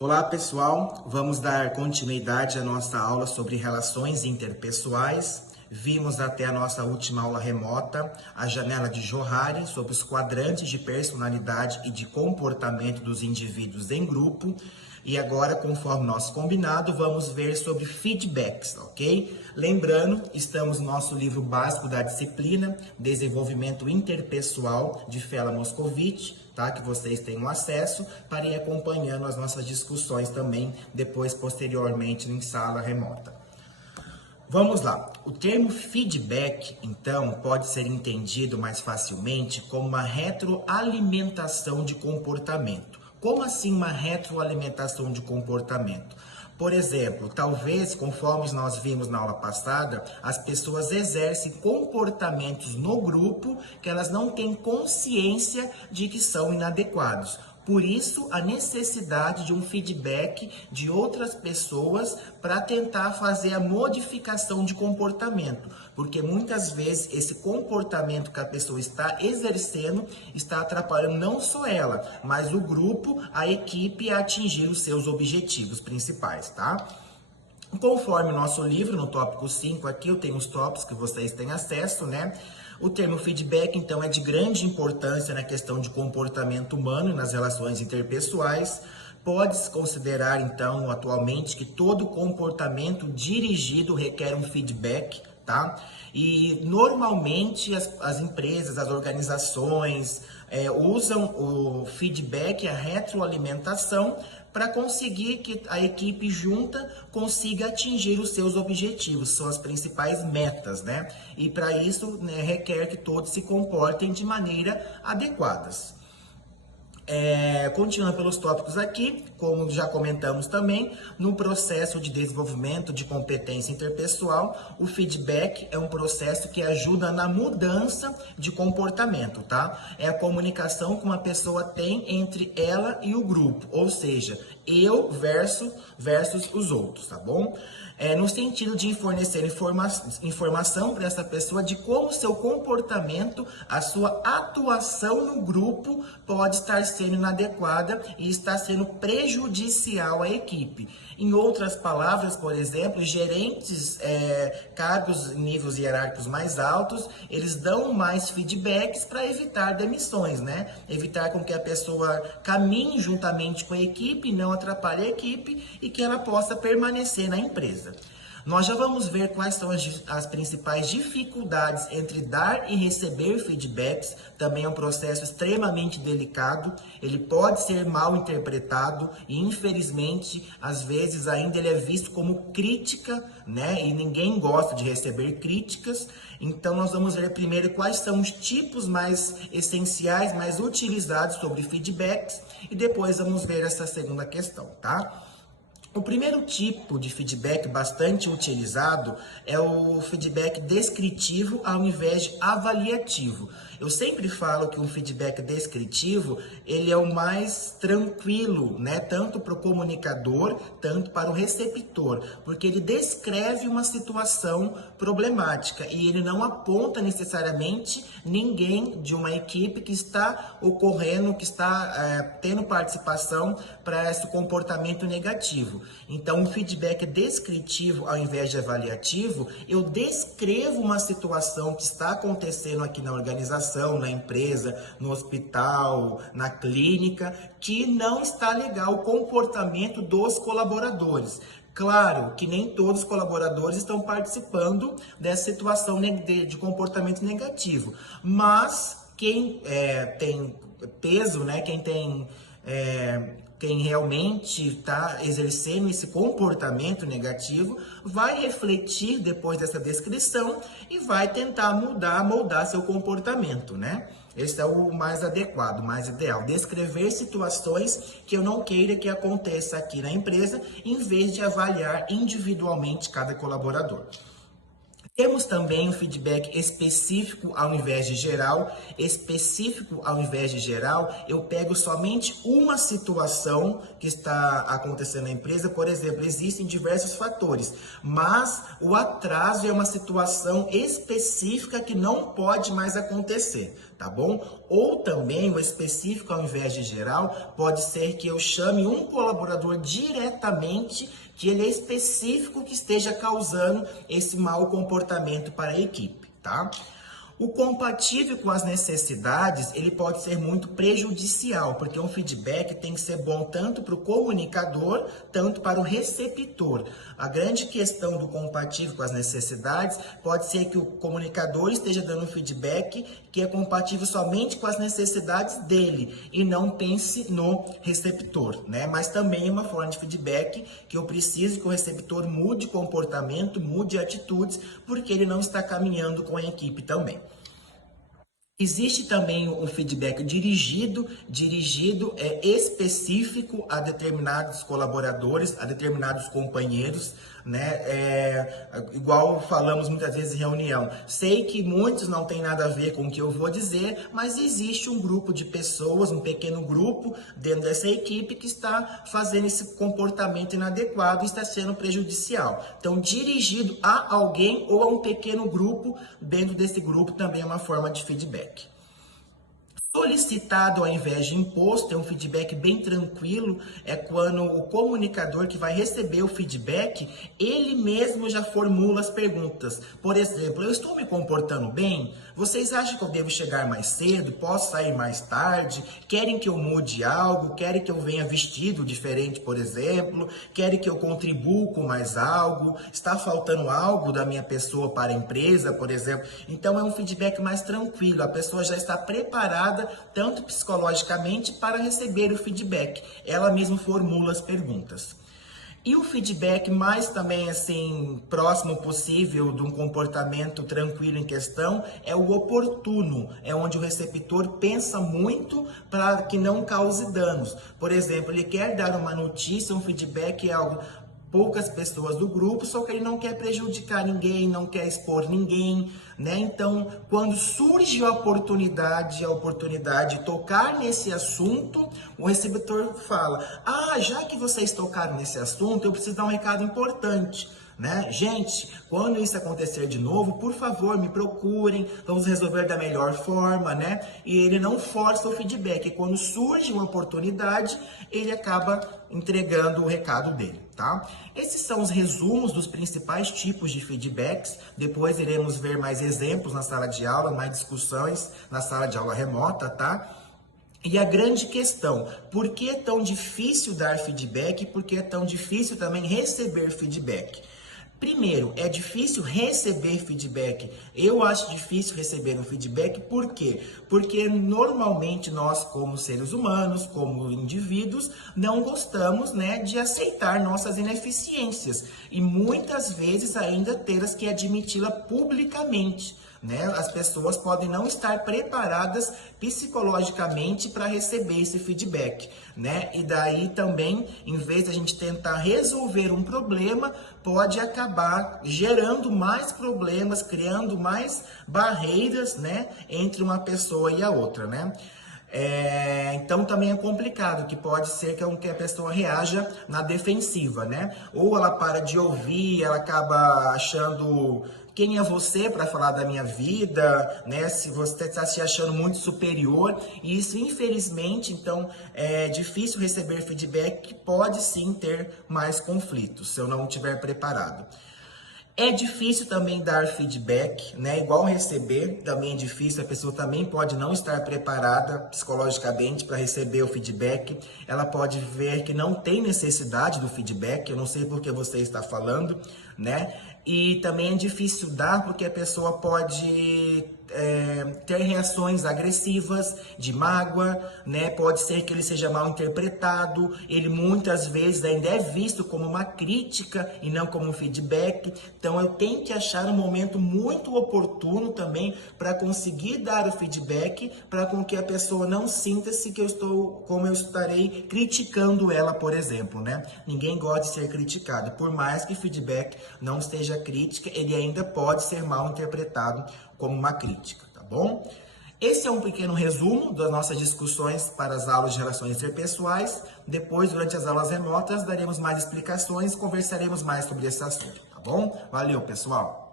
Olá pessoal, vamos dar continuidade à nossa aula sobre relações interpessoais. Vimos até a nossa última aula remota, a janela de Johari, sobre os quadrantes de personalidade e de comportamento dos indivíduos em grupo. E agora, conforme nosso combinado, vamos ver sobre feedbacks, ok? Lembrando, estamos no nosso livro básico da disciplina, Desenvolvimento Interpessoal, de Fela Moscovitch, tá? Que vocês tenham acesso para ir acompanhando as nossas discussões também, depois, posteriormente, em sala remota. Vamos lá. O termo feedback, então, pode ser entendido mais facilmente como uma retroalimentação de comportamento. Como assim uma retroalimentação de comportamento? Por exemplo, talvez, conforme nós vimos na aula passada, as pessoas exercem comportamentos no grupo que elas não têm consciência de que são inadequados. Por isso, a necessidade de um feedback de outras pessoas para tentar fazer a modificação de comportamento. Porque muitas vezes esse comportamento que a pessoa está exercendo está atrapalhando não só ela, mas o grupo, a equipe a atingir os seus objetivos principais, tá? Conforme o nosso livro, no tópico 5 aqui, eu tenho os tópicos que vocês têm acesso, né? O termo feedback, então, é de grande importância na questão de comportamento humano e nas relações interpessoais. Pode-se considerar, então, atualmente, que todo comportamento dirigido requer um feedback, tá? E, normalmente, as empresas, as organizações usam o feedback, a retroalimentação, para conseguir que a equipe junta consiga atingir os seus objetivos, são as principais metas, né? E para isso, né, requer que todos se comportem de maneira adequadas. Continuando pelos tópicos aqui, como já comentamos também, no processo de desenvolvimento de competência interpessoal, o feedback é um processo que ajuda na mudança de comportamento, tá? É a comunicação que uma pessoa tem entre ela e o grupo, ou seja, eu versus os outros, tá bom? No sentido de fornecer informação para essa pessoa de como seu comportamento, a sua atuação no grupo pode estar sendo inadequada e está sendo prejudicial à equipe. Em outras palavras, por exemplo, gerentes, cargos em níveis hierárquicos mais altos, eles dão mais feedbacks para evitar demissões, né? Evitar com que a pessoa caminhe juntamente com a equipe, não atrapalhe a equipe e que ela possa permanecer na empresa. Nós já vamos ver quais são as principais dificuldades entre dar e receber feedbacks. Também é um processo extremamente delicado, ele pode ser mal interpretado e, infelizmente, às vezes ainda ele é visto como crítica, né? E ninguém gosta de receber críticas. Então, nós vamos ver primeiro quais são os tipos mais essenciais, mais utilizados sobre feedbacks e depois vamos ver essa segunda questão, tá? O primeiro tipo de feedback bastante utilizado é o feedback descritivo ao invés de avaliativo. Eu sempre falo que um feedback descritivo, ele é o mais tranquilo, né? Tanto para o comunicador, tanto para o receptor, porque ele descreve uma situação problemática e ele não aponta necessariamente ninguém de uma equipe que está ocorrendo, que está tendo participação para esse comportamento negativo. Então, o feedback descritivo ao invés de avaliativo, eu descrevo uma situação que está acontecendo aqui na organização, na empresa, no hospital, na clínica, que não está legal o comportamento dos colaboradores. Claro que nem todos os colaboradores estão participando dessa situação de comportamento negativo, mas quem tem peso, né, quem realmente está exercendo esse comportamento negativo, vai refletir depois dessa descrição e vai tentar moldar seu comportamento, né? Esse é o mais adequado, mais ideal. Descrever situações que eu não queira que aconteça aqui na empresa, em vez de avaliar individualmente cada colaborador. Temos também um feedback específico ao invés de geral. Específico ao invés de geral, eu pego somente uma situação que está acontecendo na empresa. Por exemplo, existem diversos fatores, mas o atraso é uma situação específica que não pode mais acontecer, tá bom? Ou também o específico ao invés de geral, pode ser que eu chame um colaborador diretamente, que ele é específico que esteja causando esse mau comportamento para a equipe, tá? O compatível com as necessidades, ele pode ser muito prejudicial, porque um feedback tem que ser bom tanto para o comunicador, tanto para o receptor. A grande questão do compatível com as necessidades pode ser que o comunicador esteja dando um feedback que é compatível somente com as necessidades dele e não pense no receptor, né? Mas também é uma forma de feedback que eu preciso que o receptor mude comportamento, mude atitudes, porque ele não está caminhando com a equipe também. Existe também o feedback dirigido é específico a determinados colaboradores, a determinados companheiros, né? Igual falamos muitas vezes em reunião. Sei que muitos não tem nada a ver com o que eu vou dizer, mas existe um grupo de pessoas, um pequeno grupo dentro dessa equipe que está fazendo esse comportamento inadequado e está sendo prejudicial. Então, dirigido a alguém ou a um pequeno grupo, dentro desse grupo também é uma forma de feedback. Solicitado ao invés de imposto, é um feedback bem tranquilo, é quando o comunicador que vai receber o feedback, ele mesmo já formula as perguntas. Por exemplo, eu estou me comportando bem? Vocês acham que eu devo chegar mais cedo? Posso sair mais tarde? Querem que eu mude algo? Querem que eu venha vestido diferente, por exemplo? Querem que eu contribua com mais algo? Está faltando algo da minha pessoa para a empresa, por exemplo? Então é um feedback mais tranquilo, a pessoa já está preparada tanto psicologicamente para receber o feedback. Ela mesma formula as perguntas. E o feedback mais também assim próximo possível de um comportamento tranquilo em questão é o oportuno, é onde o receptor pensa muito para que não cause danos. Por exemplo, ele quer dar uma notícia, um feedback é algo poucas pessoas do grupo, só que ele não quer prejudicar ninguém, não quer expor ninguém, né? Então, quando surge a oportunidade de tocar nesse assunto, o receptor fala: já que vocês tocaram nesse assunto, eu preciso dar um recado importante. Né? Gente, quando isso acontecer de novo, por favor, me procurem, vamos resolver da melhor forma, né? E ele não força o feedback, e quando surge uma oportunidade, ele acaba entregando o recado dele, tá? Esses são os resumos dos principais tipos de feedbacks, depois iremos ver mais exemplos na sala de aula, mais discussões na sala de aula remota, tá? E a grande questão, por que é tão difícil dar feedback e por que é tão difícil também receber feedback? Primeiro, é difícil receber feedback. Eu acho difícil receber um feedback, por quê? Porque normalmente nós, como seres humanos, como indivíduos, não gostamos, né, de aceitar nossas ineficiências e muitas vezes ainda ter que admiti-la publicamente. Né? As pessoas podem não estar preparadas psicologicamente para receber esse feedback, né? E daí também, em vez de a gente tentar resolver um problema, pode acabar gerando mais problemas, criando mais barreiras, né, entre uma pessoa e a outra, né? Então também é complicado, que pode ser que a pessoa reaja na defensiva, né? Ou ela para de ouvir, ela acaba achando quem é você para falar da minha vida, né? Se você está se achando muito superior, e isso infelizmente, então, é difícil receber feedback, que pode sim ter mais conflitos, se eu não estiver preparado. É difícil também dar feedback, né? Igual receber, também é difícil. A pessoa também pode não estar preparada psicologicamente para receber o feedback. Ela pode ver que não tem necessidade do feedback. Eu não sei por que você está falando, né? E também é difícil dar porque a pessoa pode ter reações agressivas, de mágoa, né? Pode ser que ele seja mal interpretado, ele muitas vezes ainda é visto como uma crítica e não como um feedback. Então eu tenho que achar um momento muito oportuno também para conseguir dar o feedback, para com que a pessoa não sinta-se que como eu estarei criticando ela, por exemplo, né? Ninguém gosta de ser criticado, por mais que feedback não seja crítica, ele ainda pode ser mal interpretado como uma crítica, tá bom? Esse é um pequeno resumo das nossas discussões para as aulas de relações interpessoais. Depois, durante as aulas remotas, daremos mais explicações e conversaremos mais sobre esse assunto, tá bom? Valeu, pessoal!